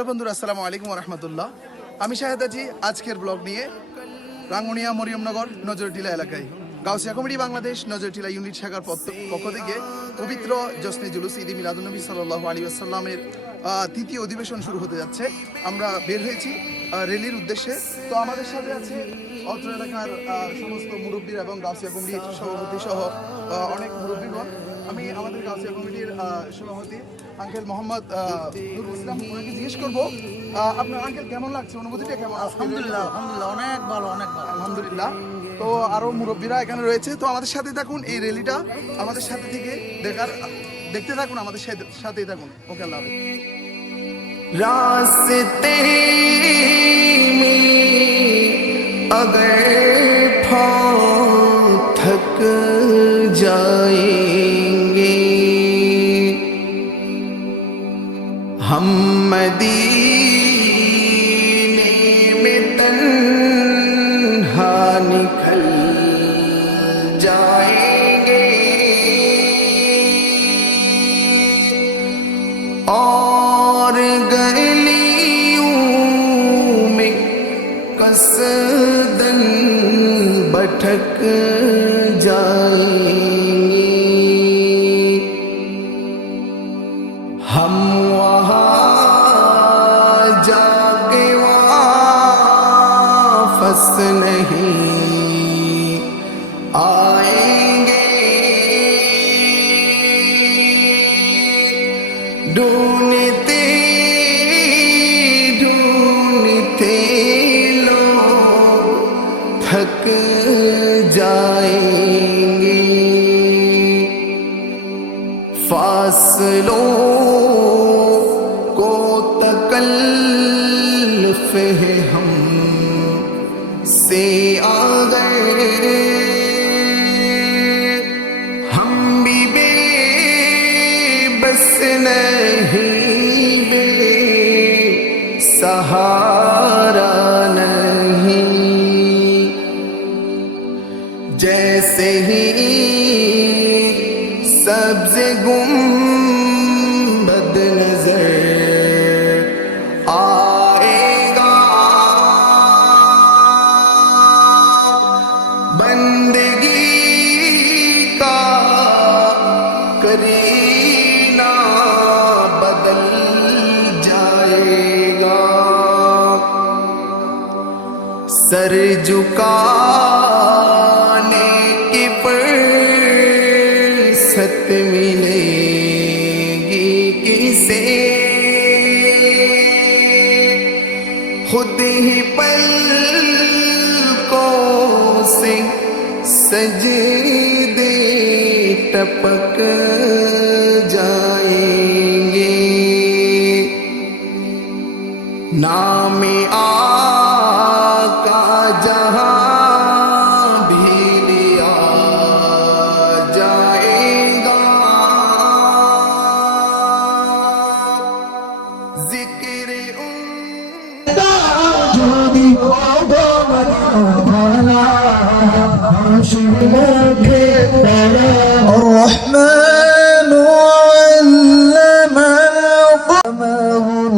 Hello বন্ধুরা, আসসালামু আলাইকুম ওয়া রাহমাতুল্লাহ। আমি শাহেদ আছি আজকের ব্লগ নিয়ে রাঙ্গুনিয়া মরিয়মনগর নজরটিলা এলাকায়। গাউসিয়া কমিটি বাংলাদেশ নজরটিলা ইউনিট শাখার পক্ষ থেকে পবিত্র জশ্নে জুলুস ঈদ মিলাদুন্নবী সাল্লাল্লাহু আলাইহি ওয়াসাল্লামের তৃতীয় অধিবেশন শুরু হতে যাচ্ছে। আমরা বের হয়েছি র্যালির উদ্দেশ্যে। তো আমাদের সাথে আছে অত্র এলাকার সমস্ত মুরব্বীর এবং গাউসিয়া কমিটির সভাপতি সহ অনেক মুরব্বীগণ। আমি আমাদের গাউসিয়া কমিটির সভাপতি আঙ্কেল মোহাম্মদ নুরুল ইসলাম ওনাকে জিজ্ঞেস করবো, আপনার আঙ্কেল কেমন লাগছে, অনুভূতিটা কেমন? আলহামদুলিল্লাহ অনেক ভালো আলহামদুলিল্লাহ। তো আরো মুরব্বীরা এখানে রয়েছে, তো আমাদের সাথে থাকুন, এই র্যালিটা আমাদের সাথে থেকে দেখতে থাকুন, আমাদের সাথেই থাকুন। ওকে, আল্লাহ হাফেজ। रास्ते में अगर थक जाएंगे हम मदीने में तन्हा निकल जाएंगे और गलियों में कसदन भटक जाएंगे हम वहाँ जाके वापस नहीं आएंगे ढूंढते ढूंढते लोग थक जाएंगे फासलों को तकल्लुफ है हम से आ गए हम भी बेबस नहीं बेसहारा नहीं जैसे ही सब्ज़ गुंबद नजर आएगा बंदगी का करीना बदल जाएगा सर झुकाने की फुर्सत मिलेगी किसे खुद ही पलकों से सजदे टपक जाएंगे नाम आका जहां भी लिया जाएगा जिक्र যদি الرحمن علم القمر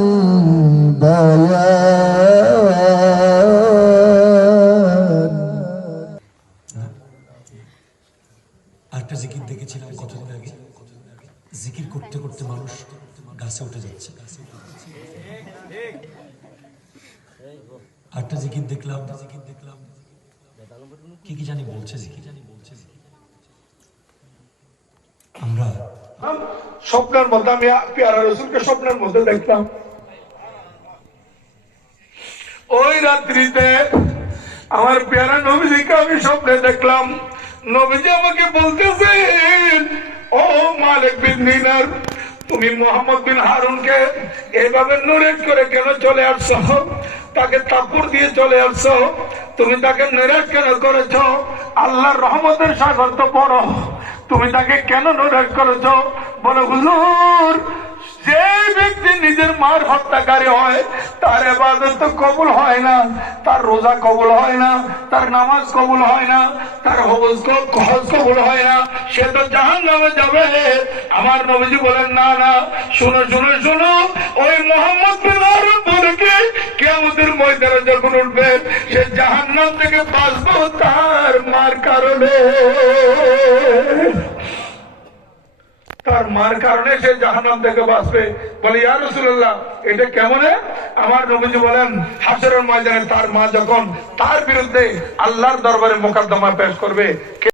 البيان আরেকটা জিকির দেখেছিলাম কতদিন আগে, জিকির করতে করতে মানুষ গাছে উঠে যাচ্ছে। আরেকটা জিকির দেখলাম কি কি জানি বলছে জিকির আমরা স্বপ্নের মধ্যে আমি পেয়ারা রসুলকে স্বপ্নের মধ্যে দেখতাম। ওই রাত্রিতে আমার পেয়ারা নবীজিকে আমি স্বপ্নে দেখলাম। নবীজি আমাকে বলতেছেন, ও মালিক বিন দিনার, তুমি মোহাম্মদ বিন হারুনকে এইভাবে নুরেট করে কেন চলে আসছো? তাকে তাপুর দিয়ে চলে আসছো, তুমি তাকে নুরেট কেন করেছ? আল্লাহর রহমতের সাগর তো বড়, তুমি তাকে কেন নুরেট করেছ? বলে, হুজুর, যে ব্যক্তি নিজের মার হত্যাকারী হয় তার ইবাদত তো কবুল হয় না, তার রোজা কবুল হয় না, তার নামাজ কবুল হয় না, তার হজ কবুল হয় না, সে তো জাহান্নামে যাবে। আমার নবীজি বলেন, না না, শুনো শুনো শুনো, ওই মোহাম্মদ বিন হারুন সে জাহান্নাম থেকে বাঁচবো তার মার কারণে। তার মার কারণে সে জাহান্নাম থেকে বাঁচবে। বলে ইয়া রাসূলুল্লাহ এটা কেমনে? আমার নবীজি বলেন হাশরের ময়দানে তার মা যখন তার বিরুদ্ধে আল্লাহর দরবারে মোকদ্দমা পেশ করবে,